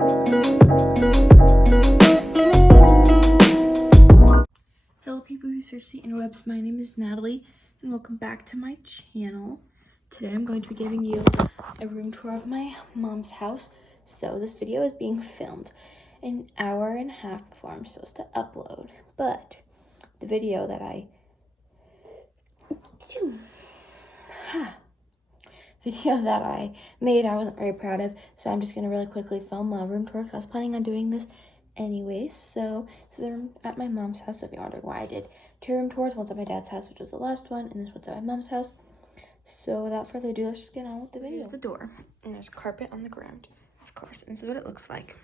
Hello people who search the interwebs, my name is Natalie and welcome back to my channel. Today I'm going to be giving you a room tour of my mom's house. So this video is being filmed an hour and a half before I'm supposed to upload. But the video that I made I wasn't very proud of, so I'm just going to really quickly film a room tour because I was planning on doing this anyways. So they're at my mom's house. If you're wondering why I did 2 room tours, one's at my dad's house, which was the last one, and this one's at my mom's house. So without further ado, let's just get on with the video. Here's the door, and there's carpet on the ground, of course, and this is what it looks like.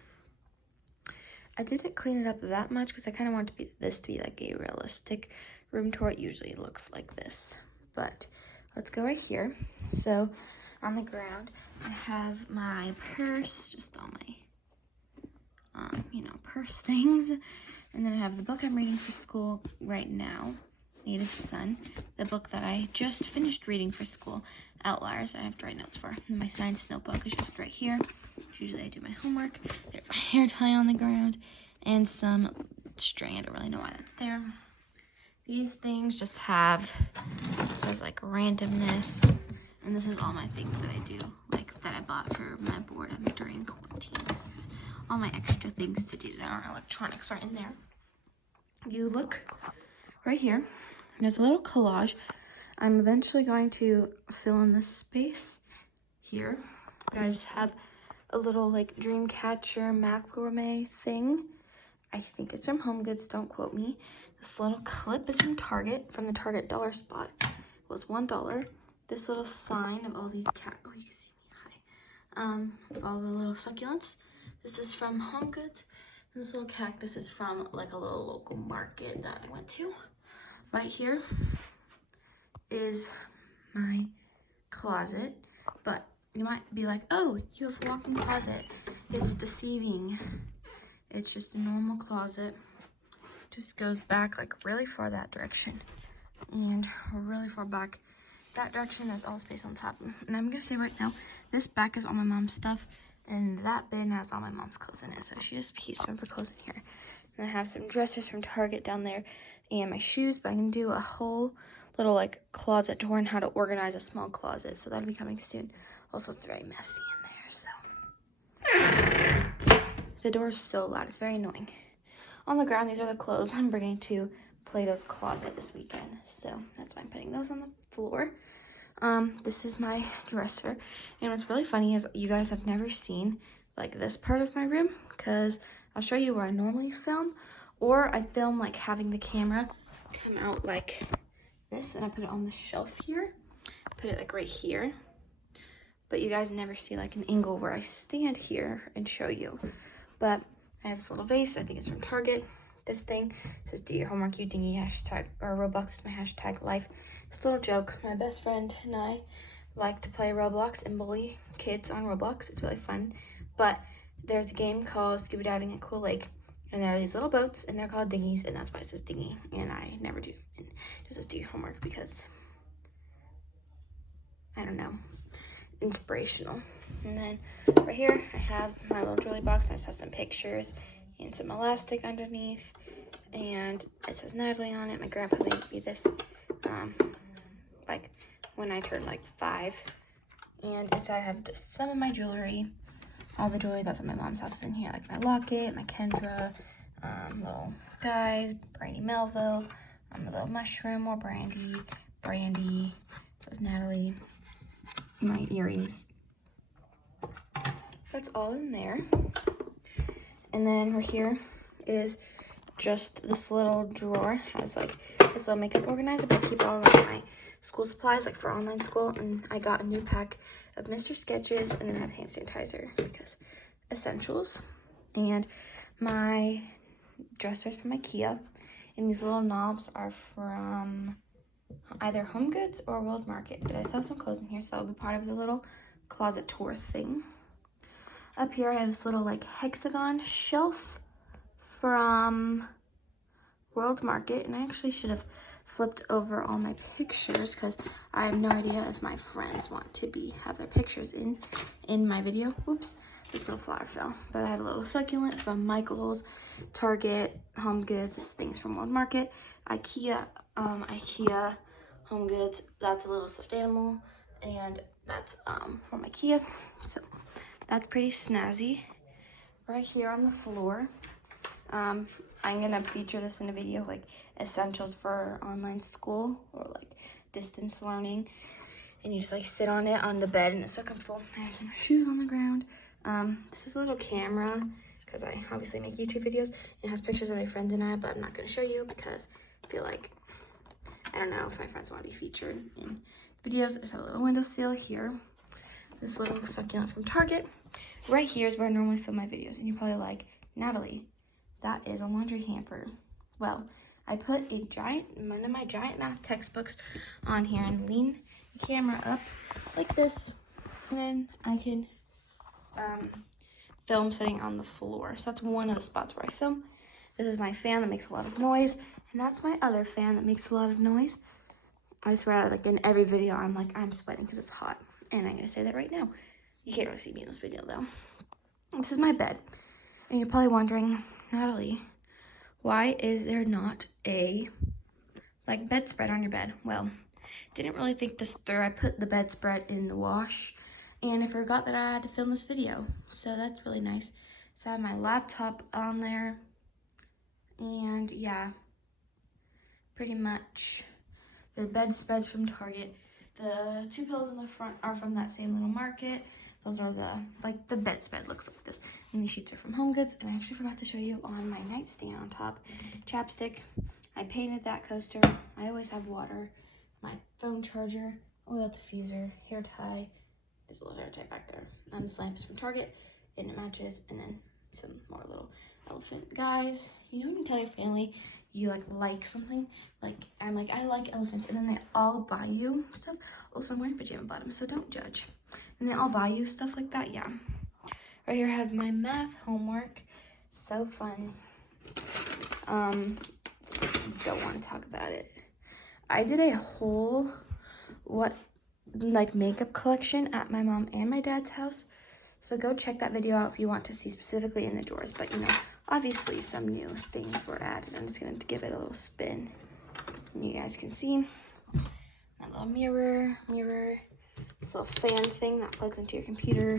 I didn't clean it up that much because I kind of want this to be like a realistic room tour. It usually looks like this, but let's go right here. So on the ground, I have my purse, just all my purse things. And then I have the book I'm reading for school right now, Native Son, the book that I just finished reading for school, Outliers, I have to write notes for. And my science notebook is just right here. Usually I do my homework. There's a hair tie on the ground and some string. I don't really know why that's there. These things just have, it says like randomness. And this is all my things that I do, like that I bought for my boredom during quarantine. All my extra things to do that aren't electronics are in there. You look right here, there's a little collage. I'm eventually going to fill in this space here, but I just have a little like dream catcher macrame thing. I think it's from Home Goods, don't quote me. This little clip is from Target, from the Target dollar spot. It was $1. This little sign of all these oh, you can see me, hi. Of all the little succulents. This is from Home Goods. And this little cactus is from like a little local market that I went to. Right here is my closet, but you might be like, oh, you have a walk-in closet. It's deceiving. It's just a normal closet. Just goes back like really far that direction and really far back that direction. There's all space on top, and I'm gonna say right now, this back is all my mom's stuff, and that bin has all my mom's clothes in it, so she just keeps them for clothes in here. And I have some dressers from Target down there and my shoes, but I'm gonna do a whole little like closet tour on how to organize a small closet, so that'll be coming soon. Also, it's very messy in there, so the door is so loud, it's very annoying. On the ground, these are the clothes I'm bringing to Plato's closet this weekend, so that's why I'm putting those on the floor. This is my dresser, and what's really funny is you guys have never seen like this part of my room, because I'll show you where I normally film, or I film like having the camera come out like this, and I put it on the shelf here, put it like right here, but you guys never see like an angle where I stand here and show you. But I have this little vase, I think it's from Target. This thing says, do your homework, you dingy, hashtag, or Roblox is my hashtag life. It's a little joke. My best friend and I like to play Roblox and bully kids on Roblox. It's really fun. But there's a game called Scuba Diving at Cool Lake, and there are these little boats, and they're called dinghies, and that's why it says dinghy, and I never do. And it says, do your homework, because, I don't know, inspirational. And then right here, I have my little jewelry box. I just have some pictures and some elastic underneath, and it says Natalie on it. My grandpa made me this like when I turned like 5, and inside I have just some of my jewelry. All the jewelry that's at my mom's house is in here, like my locket, my Kendra, little guys, Brandy Melville, a little mushroom, more Brandy, it says Natalie, my earrings. That's all in there. And then right here is just this little drawer. Has like this little makeup organizer, but I keep all of my school supplies, like for online school. And I got a new pack of Mr. Sketches, and then I have hand sanitizer because essentials. And my dressers from IKEA. And these little knobs are from either Home Goods or World Market. But I still have some clothes in here, so that'll be part of the little closet tour thing. Up here, I have this little like hexagon shelf from World Market, and I actually should have flipped over all my pictures because I have no idea if my friends want to have their pictures in my video. Oops. this little flower fell. But I have a little succulent from Michael's, Target, Home Goods. This thing's from World Market, IKEA, Home Goods. That's a little stuffed animal, and that's from IKEA. So that's pretty snazzy. Right here on the floor, I'm gonna feature this in a video, like essentials for online school or like distance learning. And you just like sit on it on the bed, and it's so comfortable. I have some shoes on the ground. This is a little camera because I obviously make YouTube videos. It has pictures of my friends and I, but I'm not gonna show you because I feel like, I don't know if my friends want to be featured in videos. There's a little windowsill here. This little succulent from Target. Right here is where I normally film my videos, and you're probably like, Natalie, that is a laundry hamper. Well, I put one of my giant math textbooks on here and lean the camera up like this, and then I can film sitting on the floor. So that's one of the spots where I film. This is my fan that makes a lot of noise, and that's my other fan that makes a lot of noise. I swear, like in every video, I'm sweating because it's hot, and I'm gonna say that right now. You can't really see me in this video though. This is my bed, and you're probably wondering, Natalie, why is there not a like bedspread on your bed? Well, didn't really think this through. I put the bedspread in the wash, and I forgot that I had to film this video, so that's really nice. So I have my laptop on there, and yeah, pretty much the bedspread from Target. The 2 pillows in the front are from that same little market. Those are the bedspread looks like this. And these sheets are from Home Goods. And I actually forgot to show you on my nightstand on top, chapstick. I painted that coaster. I always have water, my phone charger, oil diffuser, hair tie. There's a little hair tie back there. This lamp is from Target, and it matches. And then some more little elephant guys. You know when you tell your family you like something, I like elephants, and then they all buy you stuff. Also, I'm wearing pajama bottoms, so don't judge. And they all buy you stuff like that, yeah. Right here I have my math homework. So fun. Don't want to talk about it. I did a whole makeup collection at my mom and my dad's house. So go check that video out if you want to see specifically in the drawers. But obviously some new things were added. I'm just going to give it a little spin. And you guys can see my little mirror, this little fan thing that plugs into your computer.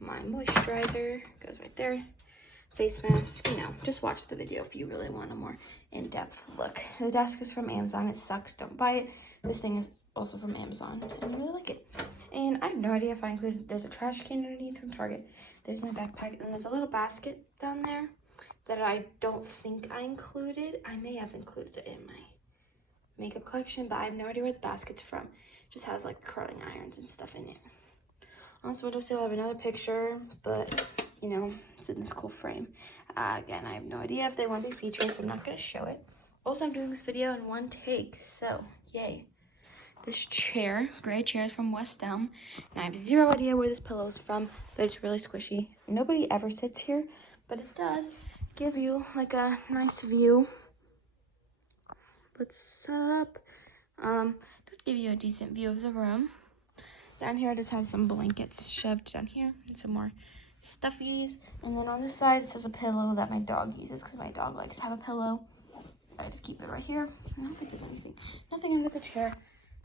My moisturizer goes right there. Face mask, just watch the video if you really want a more in-depth look. The desk is from Amazon. It sucks, don't buy it. This thing is also from Amazon, and I really like it. And I have no idea if I included, there's a trash can underneath from Target. There's my backpack, and there's a little basket down there that I don't think I included. I may have included it in my makeup collection, but I have no idea where the basket's from. It just has like curling irons and stuff in it. On this windowsill, I have another picture, but it's in this cool frame. Again, I have no idea if they want to be featured, so I'm not going to show it. Also, I'm doing this video in one take, so yay. This chair, gray chair, is from West Elm, and I have zero idea where this pillow is from, but it's really squishy. Nobody ever sits here, but it does give you like a nice view. What's up? Just give you a decent view of the room. Down here, I just have some blankets shoved down here and some more stuffies. And then on this side, it says a pillow that my dog uses because my dog likes to have a pillow. I just keep it right here. I don't think there's nothing under the chair.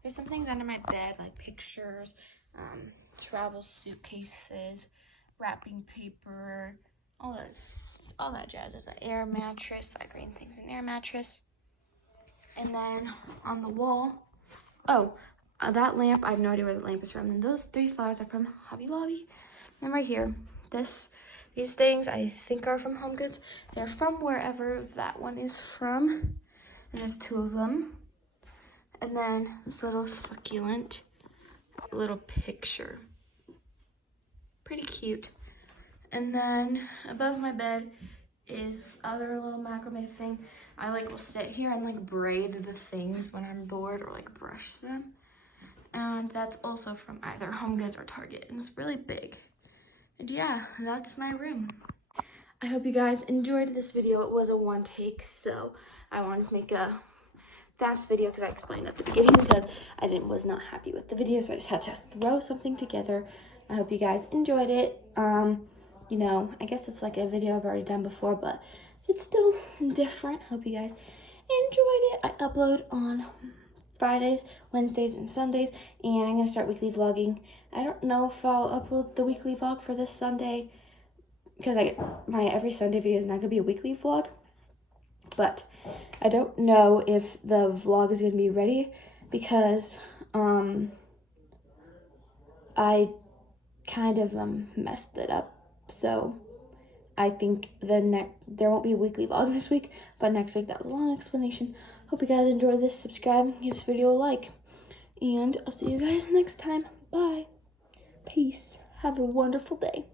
There's some things under my bed, like pictures, travel suitcases, wrapping paper, all that jazz. There's an air mattress, that green thing's an air mattress. And then on the wall, that lamp, I have no idea where the lamp is from. And those 3 flowers are from Hobby Lobby. And right here, these things I think are from Home Goods. They're from wherever that one is from. And there's 2 of them. And then this little succulent little picture. Pretty cute. And then above my bed is other little macrame thing. I will sit here and braid the things when I'm bored or brush them. And that's also from either Home Goods or Target. And it's really big. And yeah, that's my room. I hope you guys enjoyed this video. It was a one take, so I wanted to make a fast video because I explained at the beginning because I was not happy with the video, so I just had to throw something together. I hope you guys enjoyed it. you know, I guess it's like a video I've already done before, but it's still different. Hope you guys enjoyed it. I upload on Fridays, Wednesdays, and Sundays, and I'm going to start weekly vlogging. I don't know if I'll upload the weekly vlog for this Sunday, because my every Sunday video is not going to be a weekly vlog, but I don't know if the vlog is going to be ready, because I kind of messed it up. So I think there won't be a weekly vlog this week, but next week. That was a long explanation. Hope you guys enjoyed this. Subscribe, give this video a like, and I'll see you guys next time. Bye. Peace. Have a wonderful day.